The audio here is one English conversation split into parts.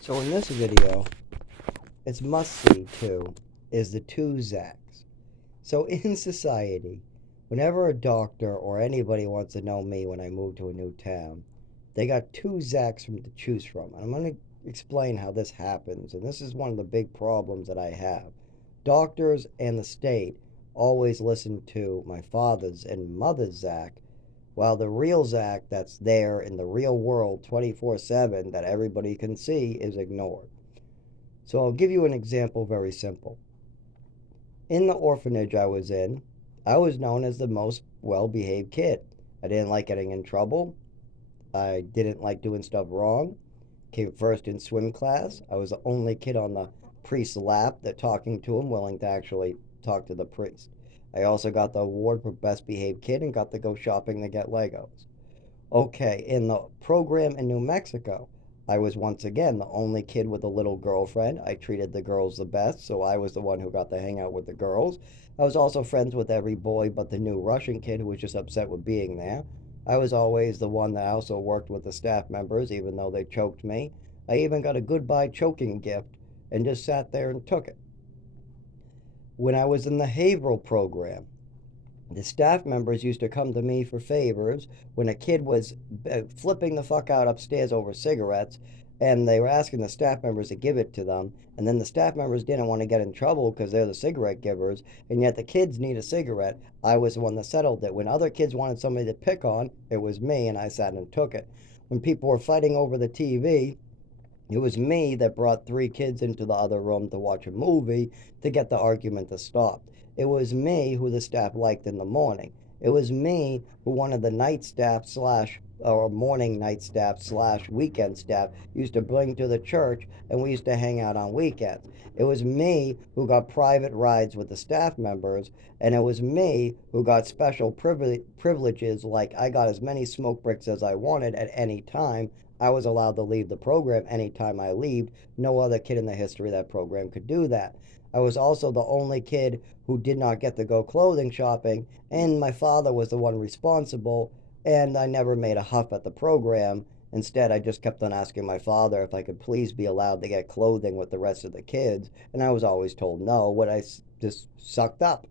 So in this video, it's must see too, is the two Zacks. So in society, whenever a doctor or anybody wants to know me when I move to a new town, they got two Zacks from to choose from. And I'm going to explain how this happens. And this is one of the big problems that I have. Doctors and the state always listen to my father's and mother's Zack, while the real Zack that's there in the real world 24/7 that everybody can see is ignored. So I'll give you an example very simple. In the orphanage I was in, I was known as the most well behaved kid. I didn't like getting in trouble. I didn't like doing stuff wrong. Came first in swim class. I was the only kid on the priest's lap that talking to him, willing to actually talk to the priest. I also got the award for best behaved kid and got to go shopping to get Legos. Okay, in the program in New Mexico, I was once again the only kid with a little girlfriend. I treated the girls the best, so I was the one who got to hang out with the girls. I was also friends with every boy but the new Russian kid who was just upset with being there. I was always the one that also worked with the staff members, even though they choked me. I even got a goodbye choking gift and just sat there and took it. When I was in the behavioral program, the staff members used to come to me for favors when a kid was flipping the fuck out upstairs over cigarettes, and they were asking the staff members to give it to them, and then the staff members didn't want to get in trouble because they're the cigarette givers, and yet the kids need a cigarette. I was the one that settled it. When other kids wanted somebody to pick on, it was me, and I sat and took it. When people were fighting over the TV, it was me that brought three kids into the other room to watch a movie to get the argument to stop. It was me who the staff liked in the morning. It was me who one of the night staff slash or morning night staff slash weekend staff used to bring to the church, and we used to hang out on weekends. It was me who got private rides with the staff members, and it was me who got special privileges, like I got as many smoke breaks as I wanted at any time. I was allowed to leave the program anytime I left. No other kid in the history of that program could do that. I was also the only kid who did not get to go clothing shopping, and my father was the one responsible, and I never made a huff at the program. Instead, I just kept on asking my father if I could please be allowed to get clothing with the rest of the kids, and I was always told no. What I just sucked up.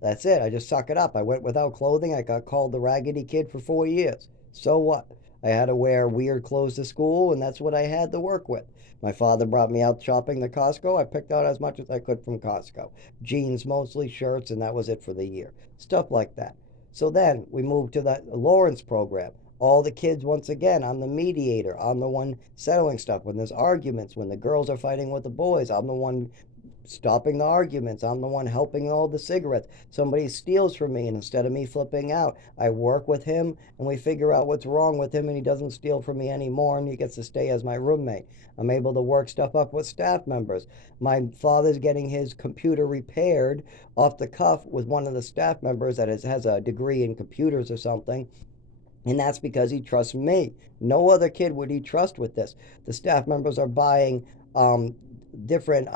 That's it. I just suck it up. I went without clothing. I got called the raggedy kid for 4 years. So what? I had to wear weird clothes to school, and that's what I had to work with. My father brought me out shopping to Costco. I picked out as much as I could from Costco. Jeans mostly, shirts, and that was it for the year. Stuff like that. So then we moved to the Lawrence program. All the kids, once again, I'm the mediator. I'm the one settling stuff. When there's arguments, when the girls are fighting with the boys, I'm the one stopping the arguments. I'm the one helping all the cigarettes. Somebody steals from me, and instead of me flipping out, I work with him and we figure out what's wrong with him, and he doesn't steal from me anymore, and he gets to stay as my roommate. I'm able to work stuff up with staff members. My father's getting his computer repaired off the cuff with one of the staff members that has a degree in computers or something. And that's because he trusts me. No other kid would he trust with this. The staff members are buying different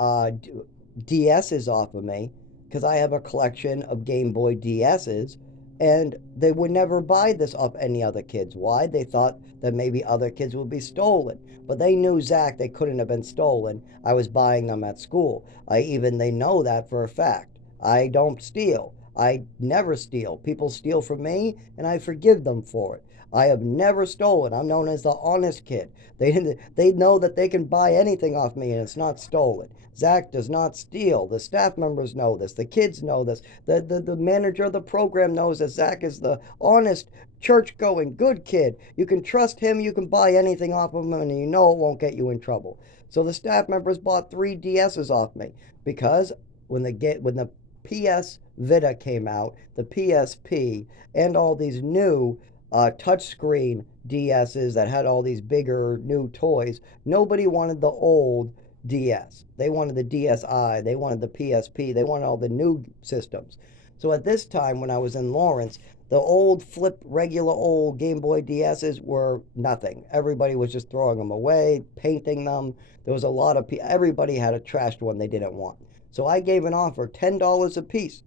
DSs off of me because I have a collection of Game Boy DSs, and they would never buy this off any other kids. Why? They thought that maybe other kids would be stolen. But they knew Zach, they couldn't have been stolen. I was buying them at school. They know that for a fact. I don't steal. I never steal. People steal from me, and I forgive them for it. I have never stolen. I'm known as the honest kid. They know that they can buy anything off me and it's not stolen. Zach does not steal. The staff members know this. The kids know this. The manager of the program knows that Zach is the honest, church going, good kid. You can trust him. You can buy anything off of him, and you know it won't get you in trouble. So the staff members bought three DSs off me because when the PS Vita came out, the PSP, and all these new touchscreen DSs that had all these bigger new toys. Nobody wanted the old DS. They wanted the DSi, they wanted the PSP, they wanted all the new systems. So at this time, when I was in Lawrence, the old flip, regular old Game Boy DSs were nothing. Everybody was just throwing them away, painting them. There was a lot of everybody had a trashed one they didn't want. So I gave an offer, $10 a piece.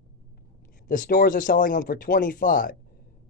The stores are selling them for 25.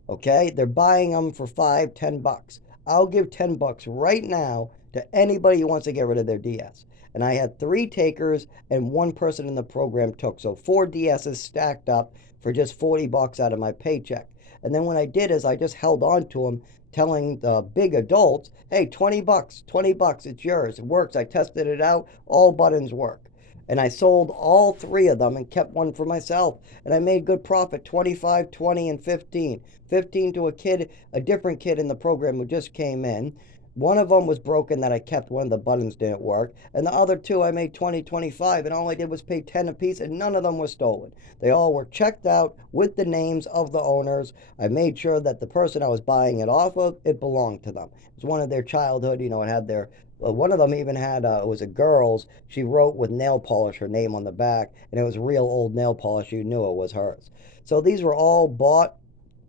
Okay, they're buying them for $5, $10. I'll give $10 right now to anybody who wants to get rid of their DS. And I had 3 takers and 1 person in the program took. So 4 DSs stacked up for just $40 out of my paycheck. And then what I did is I just held on to them, telling the big adults, hey, $20, $20, it's yours. It works. I tested it out. All buttons work. And I sold all 3 of them and kept one for myself. And I made good profit, 25, 20, and 15. 15 to a kid, a different kid in the program who just came in. One of them was broken that I kept, one of the buttons didn't work. And the other 2 I made 20, 25, and all I did was pay 10 apiece, and none of them were stolen. They all were checked out with the names of the owners. I made sure that the person I was buying it off of, it belonged to them. It was one of their childhood, it had their one of them even had, it was a girl's. She wrote with nail polish her name on the back, and it was real old nail polish. You knew it was hers. So these were all bought,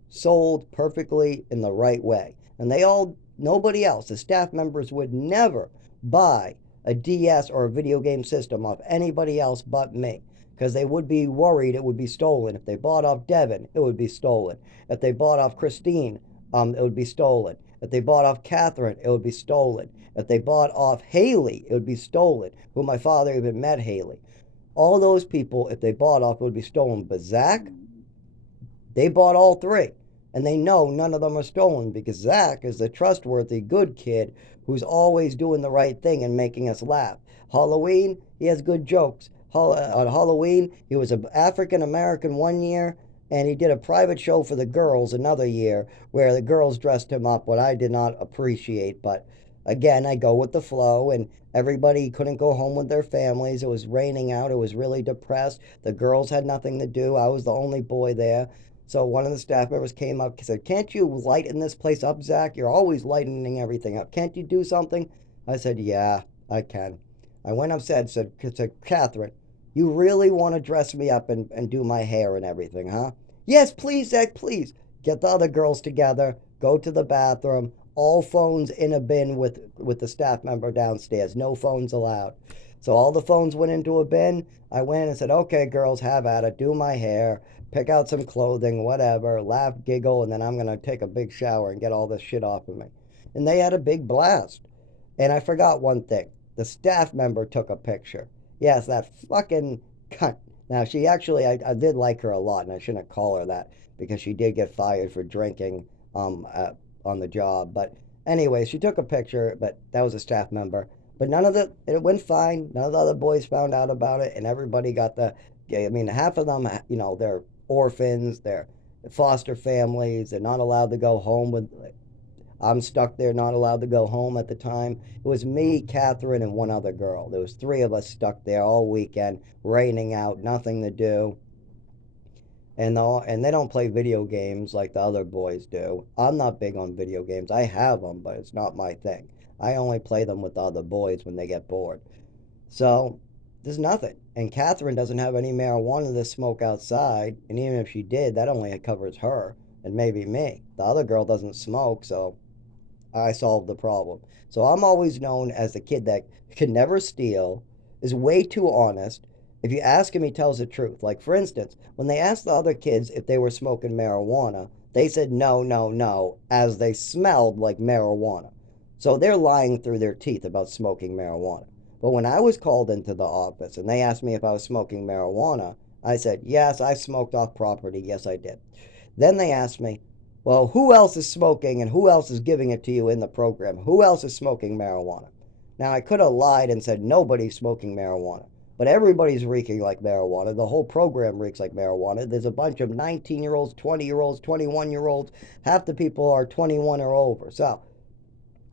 sold perfectly in the right way. And nobody else, the staff members would never buy a DS or a video game system off anybody else but me, because they would be worried it would be stolen. If they bought off Devin, it would be stolen. If they bought off Christine, it would be stolen. If they bought off Catherine, it would be stolen. If they bought off Haley, it would be stolen, who my father even met Haley. All those people, if they bought off, it would be stolen. But Zach, they bought all 3. And they know none of them are stolen because Zach is the trustworthy, good kid who's always doing the right thing and making us laugh. Halloween, he has good jokes. On Halloween, he was an African American one year, and he did a private show for the girls another year where the girls dressed him up, what I did not appreciate. But again, I go with the flow, and everybody couldn't go home with their families. It was raining out. It was really depressed. The girls had nothing to do. I was the only boy there. So one of the staff members came up and said, can't you lighten this place up, Zach? You're always lightening everything up. Can't you do something? I said, yeah, I can. I went upstairs and said, Catherine, you really want to dress me up and do my hair and everything, huh? Yes, please, Zach, please. Get the other girls together, go to the bathroom, all phones in a bin with the staff member downstairs. No phones allowed. So all the phones went into a bin. I went and said, okay, girls, have at it. Do my hair. Pick out some clothing, whatever. Laugh, giggle, and then I'm going to take a big shower and get all this shit off of me. And they had a big blast. And I forgot one thing. The staff member took a picture. Yes, that fucking cunt. Now, she actually, I did like her a lot, and I shouldn't call her that because she did get fired for drinking on the job. But anyway, she took a picture, but that was a staff member. But it went fine. None of the other boys found out about it, and everybody got half of them, they're orphans, they're foster families, they're not allowed to go home I'm stuck there, not allowed to go home at the time. It was me, Catherine, and one other girl. There was 3 of us stuck there all weekend, raining out, nothing to do. And they don't play video games like the other boys do. I'm not big on video games. I have them, but it's not my thing. I only play them with the other boys when they get bored. So there's nothing. And Catherine doesn't have any marijuana to smoke outside. And even if she did, that only covers her and maybe me. The other girl doesn't smoke, so I solved the problem. So I'm always known as the kid that can never steal, is way too honest. If you ask him, he tells the truth. Like, for instance, when they asked the other kids if they were smoking marijuana, they said no, no, no, as they smelled like marijuana. So they're lying through their teeth about smoking marijuana. But when I was called into the office and they asked me if I was smoking marijuana, I said, yes, I smoked off property. Yes, I did. Then they asked me, well, who else is smoking and who else is giving it to you in the program? Who else is smoking marijuana? Now, I could have lied and said nobody's smoking marijuana, but everybody's reeking like marijuana. The whole program reeks like marijuana. There's a bunch of 19-year-olds, 20-year-olds, 21-year-olds. Half the people are 21 or over. So,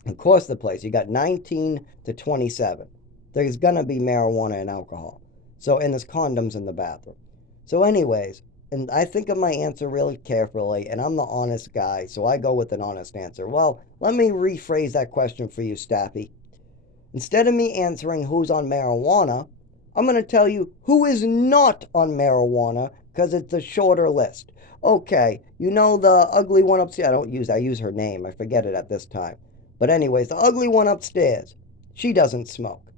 across the place, you got 19 to 27. There's going to be marijuana and alcohol. So, and there's condoms in the bathroom. So, anyways, and I think of my answer really carefully, and I'm the honest guy, so I go with an honest answer. Well, let me rephrase that question for you, Stappy. Instead of me answering who's on marijuana, I'm going to tell you who is not on marijuana because it's a shorter list. Okay, you know the ugly one upstairs. I use her name. I forget it at this time. But anyways, the ugly one upstairs, she doesn't smoke.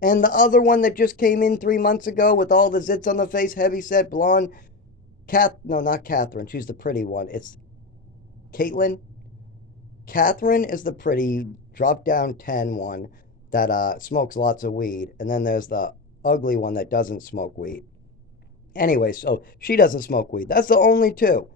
And the other one that just came in 3 months ago with all the zits on the face, heavy set, blonde, no, not Catherine. She's the pretty one. It's Caitlin. Catherine is the pretty drop down 10 one that smokes lots of weed, and then there's the ugly one that doesn't smoke weed. Anyway, so she doesn't smoke weed. That's the only two.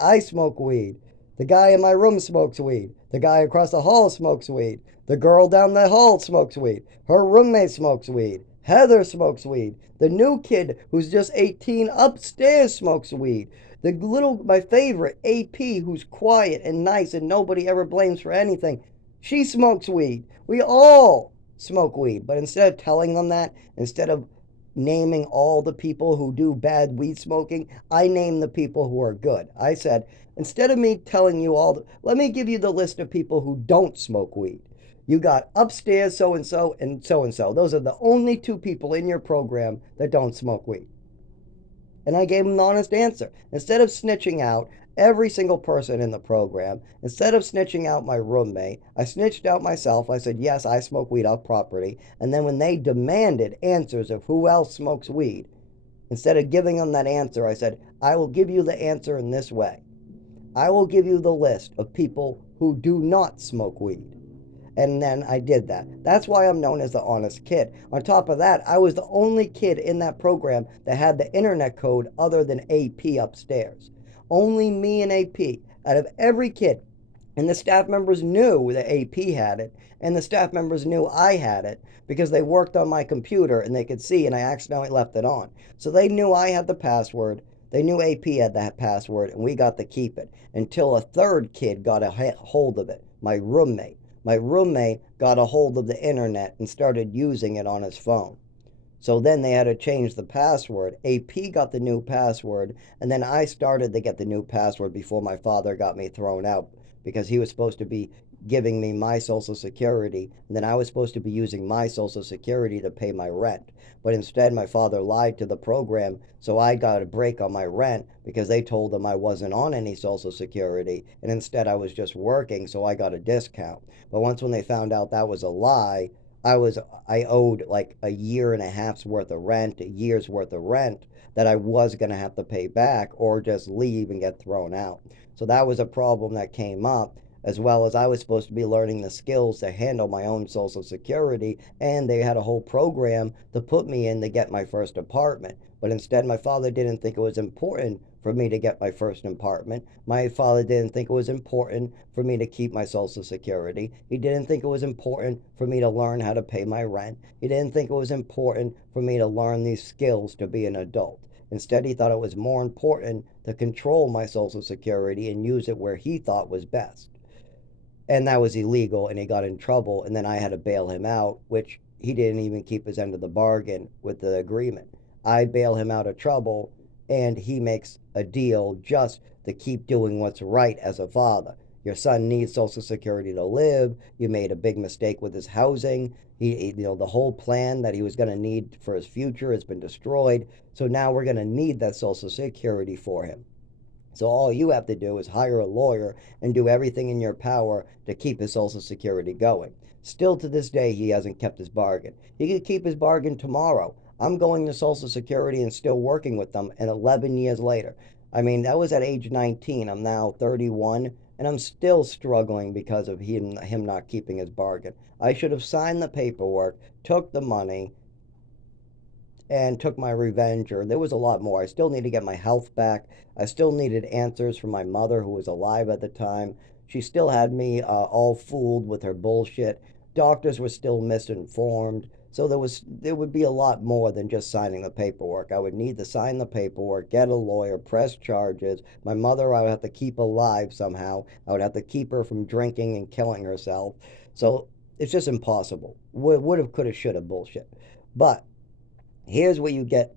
I smoke weed. The guy in my room smokes weed. The guy across the hall smokes weed. The girl down the hall smokes weed. Her roommate smokes weed. Heather smokes weed. The new kid who's just 18 upstairs smokes weed. My favorite, AP, who's quiet and nice and nobody ever blames for anything, she smokes weed. We all smoke weed. But instead of telling them that, instead of naming all the people who do bad weed smoking, I name the people who are good. I said, instead of me telling you let me give you the list of people who don't smoke weed. You got upstairs so and so and so and so. Those are the only two people in your program that don't smoke weed. And I gave him an honest answer. Instead of snitching out every single person in the program, instead of snitching out my roommate, I snitched out myself. I said, yes, I smoke weed off property. And then when they demanded answers of who else smokes weed, instead of giving them that answer, I said, I will give you the answer in this way. I will give you the list of people who do not smoke weed. And then I did that. That's why I'm known as the honest kid. On top of that, I was the only kid in that program that had the internet code other than AP upstairs. Only me and AP out of every kid. And the staff members knew that AP had it, and the staff members knew I had it because they worked on my computer and they could see, and I accidentally left it on. So they knew I had the password. They knew AP had that password, and we got to keep it until a third kid got a hold of it, my roommate. My roommate got a hold of the internet and started using it on his phone. So then they had to change the password. AP got the new password, and then I started to get the new password before my father got me thrown out because he was supposed to be giving me my social security, and then I was supposed to be using my social security to pay my rent. But instead, my father lied to the program, so I got a break on my rent because they told him I wasn't on any social security, and instead I was just working, so I got a discount. But once when they found out that was a lie, I owed like a year and a half's worth of rent, a year's worth of rent that I was going to have to pay back or just leave and get thrown out. So that was a problem that came up, as well as I was supposed to be learning the skills to handle my own social security, and they had a whole program to put me in to get my first apartment. But instead, my father didn't think it was important for me to get my first apartment. My father didn't think it was important for me to keep my social security. He didn't think it was important for me to learn how to pay my rent. He didn't think it was important for me to learn these skills to be an adult. Instead, he thought it was more important to control my social security and use it where he thought was best. And that was illegal, and he got in trouble, and then I had to bail him out, which he didn't even keep his end of the bargain with the agreement. I bail him out of trouble, and he makes a deal just to keep doing what's right as a father. Your son needs social security to live. You made a big mistake with his housing. The whole plan that he was going to need for his future has been destroyed. So now we're going to need that social security for him. So all you have to do is hire a lawyer and do everything in your power to keep his social security going. Still to this day, he hasn't kept his bargain. He could keep his bargain tomorrow. I'm going to Social Security and still working with them, and 11 years later. I mean, that was at age 19. I'm now 31, and I'm still struggling because of him not keeping his bargain. I should have signed the paperwork, took the money, and took my revenge, or there was a lot more. I still need to get my health back. I still needed answers from my mother, who was alive at the time. She still had me all fooled with her bullshit. Doctors were still misinformed. So there would be a lot more than just signing the paperwork. I would need to sign the paperwork, get a lawyer, press charges. My mother I would have to keep alive somehow. I would have to keep her from drinking and killing herself. So it's just impossible. Would have, could have, should have bullshit. But here's where you get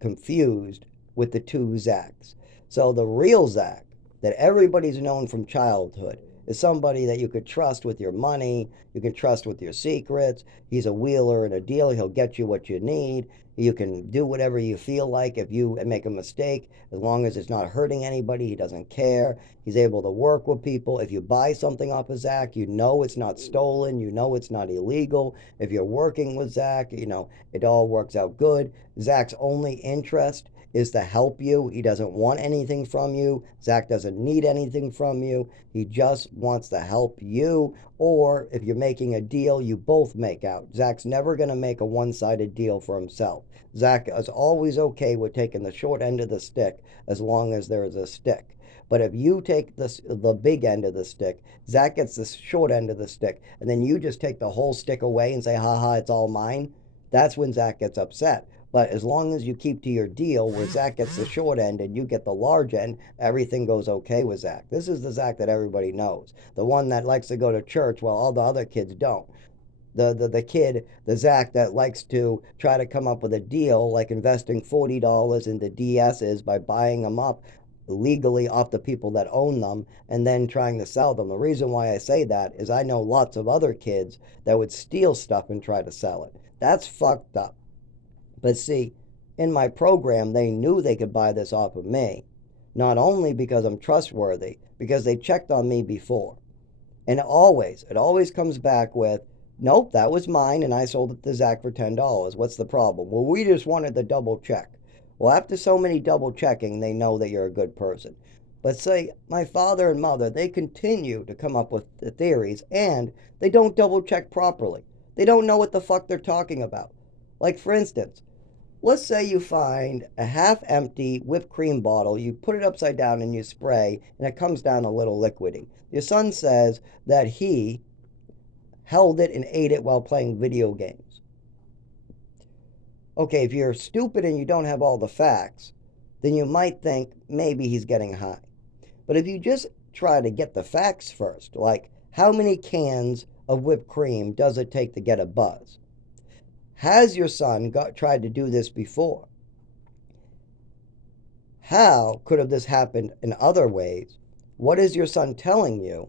confused with the two Zachs. So the real Zach that everybody's known from childhood is somebody that you could trust with your money, you can trust with your secrets. He's a wheeler and a dealer. He'll get you what you need. You can do whatever you feel like if you make a mistake, as long as it's not hurting anybody. He doesn't care. He's able to work with people. If you buy something off of Zach, you know it's not stolen. You know it's not illegal. If you're working with Zach, it all works out good. Zach's only interest is to help you. He doesn't want anything from you. Zach doesn't need anything from you. He just wants to help you. Or if you're making a deal, you both make out. Zach's never going to make a one-sided deal for himself. Zach is always okay with taking the short end of the stick as long as there is a stick. But if you take the big end of the stick, Zach gets the short end of the stick, and then you just take the whole stick away and say, haha, it's all mine, that's when Zach gets upset. But as long as you keep to your deal where Zach gets the short end and you get the large end, everything goes okay with Zach. This is the Zach that everybody knows. The one that likes to go to church while all the other kids don't. The kid, the Zach that likes to try to come up with a deal like investing $40 into DSs by buying them up legally off the people that own them and then trying to sell them. The reason why I say that is I know lots of other kids that would steal stuff and try to sell it. That's fucked up. But see, in my program, they knew they could buy this off of me. Not only because I'm trustworthy, because they checked on me before. And it always comes back with, nope, that was mine and I sold it to Zach for $10. What's the problem? Well, we just wanted the double check. Well, after so many double checking, they know that you're a good person. But say, my father and mother, they continue to come up with the theories and they don't double check properly. They don't know what the fuck they're talking about. Like, for instance, let's say you find a half empty whipped cream bottle, you put it upside down and you spray, and it comes down a little liquidy. Your son says that he held it and ate it while playing video games. Okay, if you're stupid and you don't have all the facts, then you might think maybe he's getting high. But if you just try to get the facts first, like how many cans of whipped cream does it take to get a buzz? Has your son tried to do this before? How could have this happened in other ways? What is your son telling you?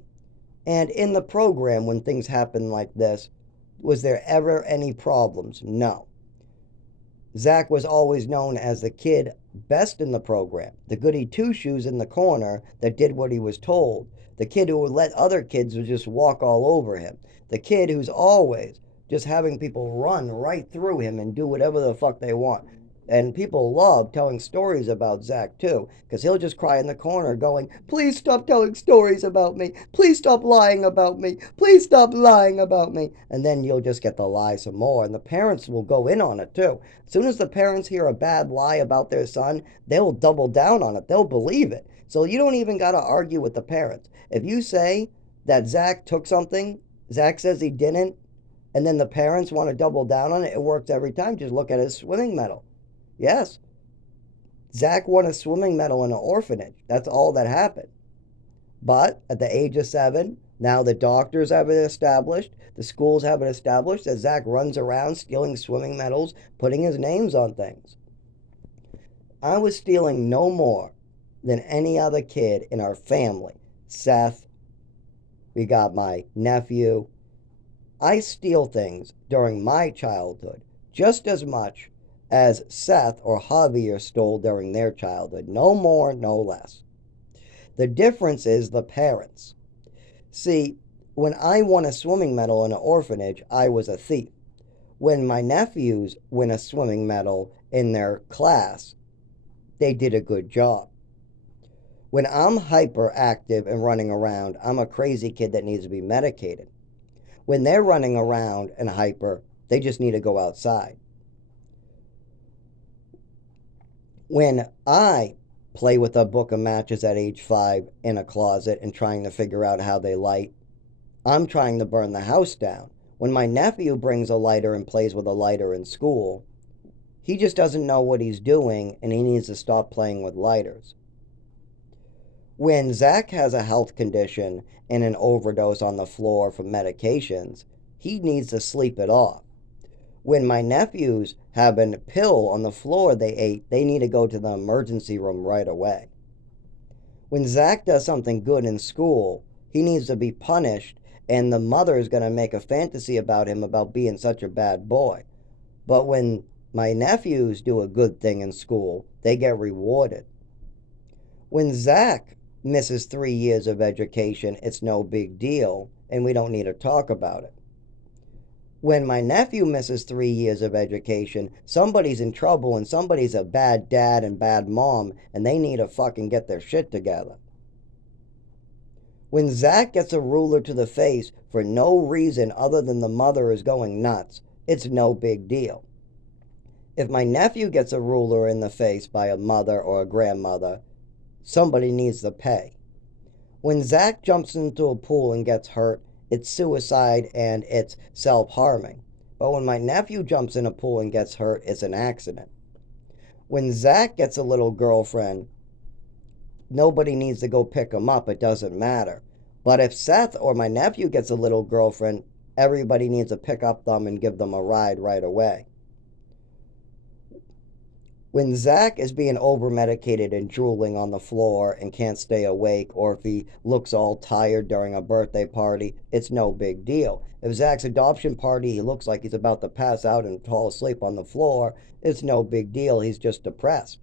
And in the program, when things happen like this, was there ever any problems? No. Zach was always known as the kid best in the program, the goody two-shoes in the corner that did what he was told, the kid who would let other kids just walk all over him, the kid who's always just having people run right through him and do whatever the fuck they want. And people love telling stories about Zach too, because he'll just cry in the corner going, please stop telling stories about me. Please stop lying about me. Please stop lying about me. And then you'll just get the lie some more. And the parents will go in on it too. As soon as the parents hear a bad lie about their son, they'll double down on it. They'll believe it. So you don't even got to argue with the parents. If you say that Zach took something, Zach says he didn't, and then the parents want to double down on it, it works every time. Just look at his swimming medal. Yes, Zach won a swimming medal in an orphanage. That's all that happened. But at the age of 7, now the doctors have it established, the schools have it established that Zach runs around stealing swimming medals, putting his names on things. I was stealing no more than any other kid in our family. Seth, we got my nephew. I steal things during my childhood just as much as Seth or Javier stole during their childhood. No more, no less. The difference is the parents. See, when I won a swimming medal in an orphanage, I was a thief. When my nephews win a swimming medal in their class, they did a good job. When I'm hyperactive and running around, I'm a crazy kid that needs to be medicated. When they're running around and hyper, they just need to go outside. When I play with a book of matches at age 5 in a closet and trying to figure out how they light, I'm trying to burn the house down. When my nephew brings a lighter and plays with a lighter in school, he just doesn't know what he's doing and he needs to stop playing with lighters. When Zach has a health condition and an overdose on the floor from medications, he needs to sleep it off. When my nephews have a pill on the floor they ate, they need to go to the emergency room right away. When Zach does something good in school, he needs to be punished, and the mother is going to make a fantasy about him about being such a bad boy. But when my nephews do a good thing in school, they get rewarded. When Zach misses 3 years of education, it's no big deal, and we don't need to talk about it. When my nephew misses 3 years of education, somebody's in trouble and somebody's a bad dad and bad mom and they need to fucking get their shit together. When Zach gets a ruler to the face for no reason other than the mother is going nuts, it's no big deal. If my nephew gets a ruler in the face by a mother or a grandmother, somebody needs to pay. When Zach jumps into a pool and gets hurt, it's suicide and it's self-harming. But when my nephew jumps in a pool and gets hurt, it's an accident. When Zach gets a little girlfriend, nobody needs to go pick him up. It doesn't matter. But if Seth or my nephew gets a little girlfriend, everybody needs to pick up them and give them a ride right away. When Zach is being over medicated and drooling on the floor and can't stay awake, or if he looks all tired during a birthday party, it's no big deal. If Zach's adoption party, he looks like he's about to pass out and fall asleep on the floor, it's no big deal. He's just depressed.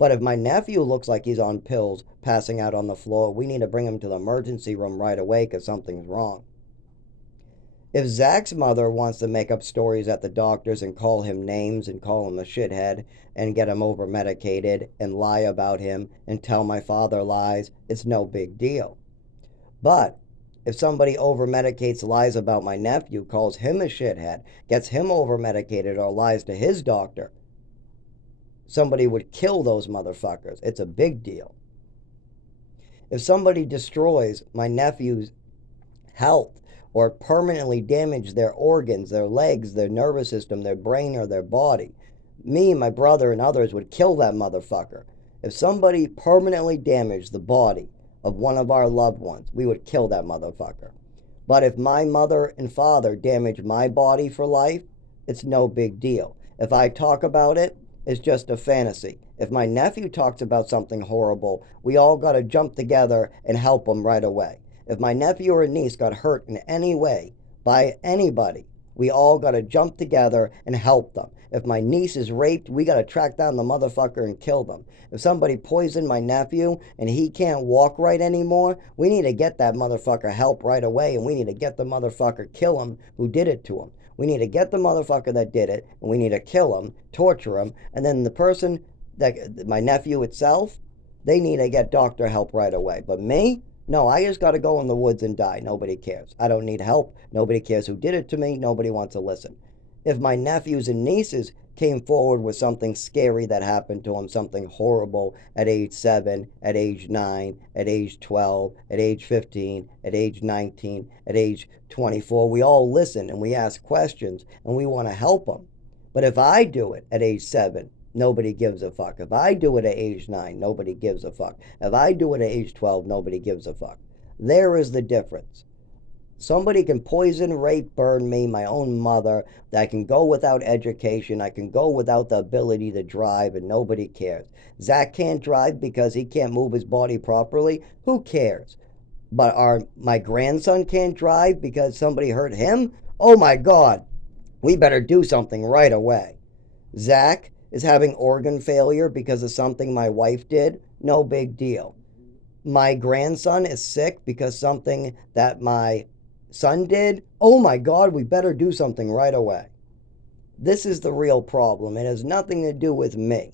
But if my nephew looks like he's on pills, passing out on the floor, we need to bring him to the emergency room right away because something's wrong. If Zach's mother wants to make up stories at the doctor's and call him names and call him a shithead and get him over medicated and lie about him and tell my father lies, it's no big deal. But if somebody over medicates, lies about my nephew, calls him a shithead, gets him over medicated, or lies to his doctor, somebody would kill those motherfuckers. It's a big deal. If somebody destroys my nephew's health or permanently damage their organs, their legs, their nervous system, their brain, or their body, me, my brother, and others would kill that motherfucker. If somebody permanently damaged the body of one of our loved ones, we would kill that motherfucker. But if my mother and father damage my body for life, it's no big deal. If I talk about it, it's just a fantasy. If my nephew talks about something horrible, we all got to jump together and help him right away. If my nephew or niece got hurt in any way by anybody, we all got to jump together and help them. If my niece is raped, we got to track down the motherfucker and kill them. If somebody poisoned my nephew and he can't walk right anymore, we need to get that motherfucker help right away, and we need to get the motherfucker, kill him who did it to him. We need to get the motherfucker that did it, and we need to kill him, torture him, and then the person, that my nephew itself, they need to get doctor help right away. But me? No, I just got to go in the woods and die. Nobody cares. I don't need help. Nobody cares who did it to me. Nobody wants to listen. If my nephews and nieces came forward with something scary that happened to them, something horrible at age 7, at age 9, at age 12, at age 15, at age 19, at age 24, we all listen and we ask questions and we want to help them. But if I do it at age 7, nobody gives a fuck. If I do it at age 9, nobody gives a fuck. If I do it at age 12, nobody gives a fuck. There is the difference. Somebody can poison, rape, burn me, my own mother. I can go without education. I can go without the ability to drive, and nobody cares. Zach can't drive because he can't move his body properly. Who cares? But my grandson can't drive because somebody hurt him? Oh my God. We better do something right away. Zach is having organ failure because of something my wife did. No big deal. My grandson is sick because something that my son did. Oh my God, we better do something right away. This is the real problem. It has nothing to do with me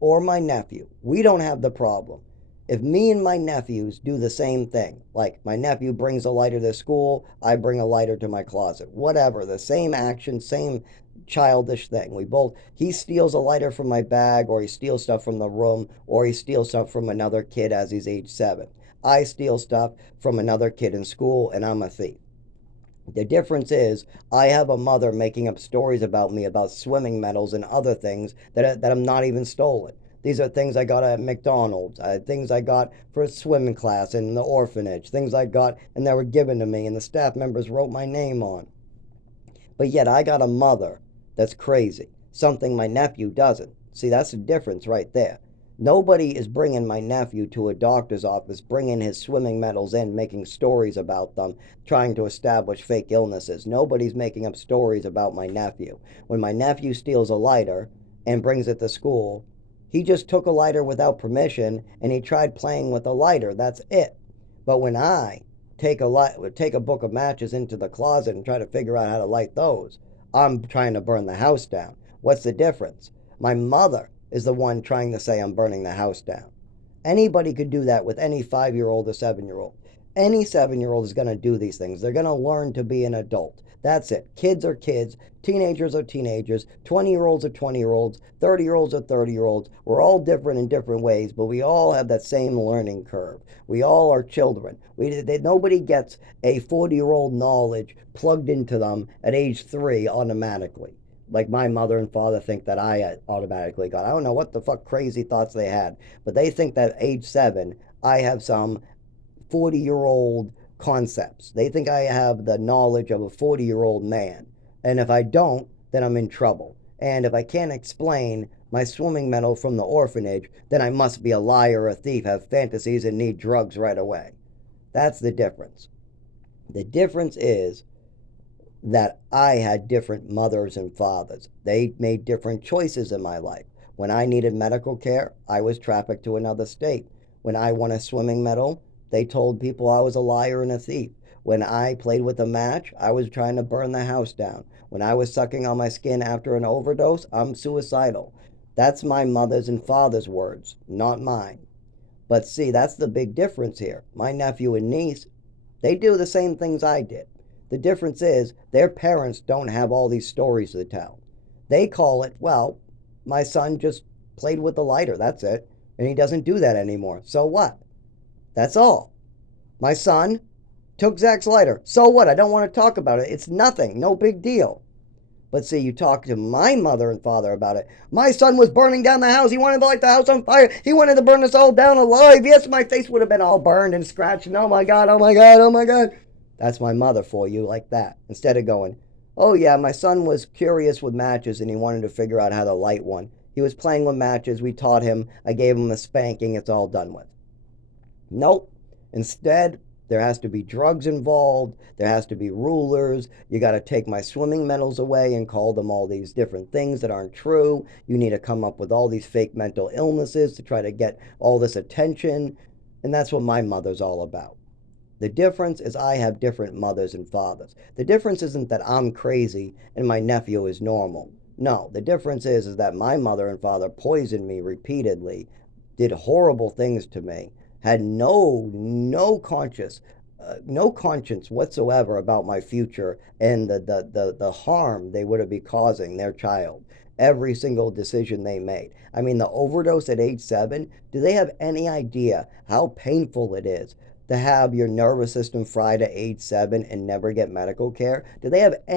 or my nephew. We don't have the problem. If me and my nephews do the same thing, like my nephew brings a lighter to school, I bring a lighter to my closet, whatever, the same action, same childish thing. He steals a lighter from my bag, or he steals stuff from the room, or he steals stuff from another kid as he's age 7. I steal stuff from another kid in school, and I'm a thief. The difference is I have a mother making up stories about me about swimming medals and other things that I'm not even stolen. These are things I got at McDonald's, things I got for a swimming class in the orphanage, things I got and they were given to me and the staff members wrote my name on. But yet I got a mother that's crazy, something my nephew doesn't. See, that's the difference right there. Nobody is bringing my nephew to a doctor's office, bringing his swimming medals in, making stories about them, trying to establish fake illnesses. Nobody's making up stories about my nephew. When my nephew steals a lighter and brings it to school, he just took a lighter without permission and he tried playing with a lighter. That's it. But when I take a book of matches into the closet and try to figure out how to light those. I'm trying to burn the house down. What's the difference? My mother is the one trying to say I'm burning the house down. Anybody could do that with any 5 year old or 7 year old. Any 7 year old is going to do these things. They're going to learn to be an adult. That's it. Kids are kids. Teenagers are teenagers. 20 year olds are 20 year olds. 30 year olds are 30 year olds. We're all different in different ways, but we all have that same learning curve. We all are children. Nobody gets a 40 year old knowledge plugged into them at age 3 automatically, like my mother and father think that I automatically got. I don't know what the fuck crazy thoughts they had, but they think that age 7, I have some 40-year-old concepts. They think I have the knowledge of a 40-year-old man. And if I don't, then I'm in trouble. And if I can't explain my swimming medal from the orphanage, then I must be a liar, a thief, have fantasies, and need drugs right away. That's the difference. The difference is that I had different mothers and fathers. They made different choices in my life. When I needed medical care, I was trafficked to another state. When I won a swimming medal, they told people I was a liar and a thief. When I played with a match, I was trying to burn the house down. When I was sucking on my skin after an overdose, I'm suicidal. That's my mother's and father's words, not mine. But see, that's the big difference here. My nephew and niece, they do the same things I did. The difference is their parents don't have all these stories to tell. They call it, well, my son just played with the lighter, that's it. And he doesn't do that anymore. So what? That's all. My son took Zach's lighter. So what? I don't want to talk about it. It's nothing. No big deal. But see, you talk to my mother and father about it. My son was burning down the house. He wanted to light the house on fire. He wanted to burn us all down alive. Yes, my face would have been all burned and scratched. And oh my God, oh my God, oh my God. That's my mother for you, like that. Instead of going, oh yeah, my son was curious with matches and he wanted to figure out how to light one. He was playing with matches. We taught him. I gave him a spanking. It's all done with. Nope. Instead, there has to be drugs involved. There has to be rulers. You got to take my swimming medals away and call them all these different things that aren't true. You need to come up with all these fake mental illnesses to try to get all this attention. And that's what my mother's all about. The difference is I have different mothers and fathers. The difference isn't that I'm crazy and my nephew is normal. No, the difference is that my mother and father poisoned me repeatedly, did horrible things to me, had no conscience whatsoever about my future and the harm they would have been causing their child. Every single decision they made. I mean, the overdose at age 7, do they have any idea how painful it is to have your nervous system fried at age 7 and never get medical care? Do they have any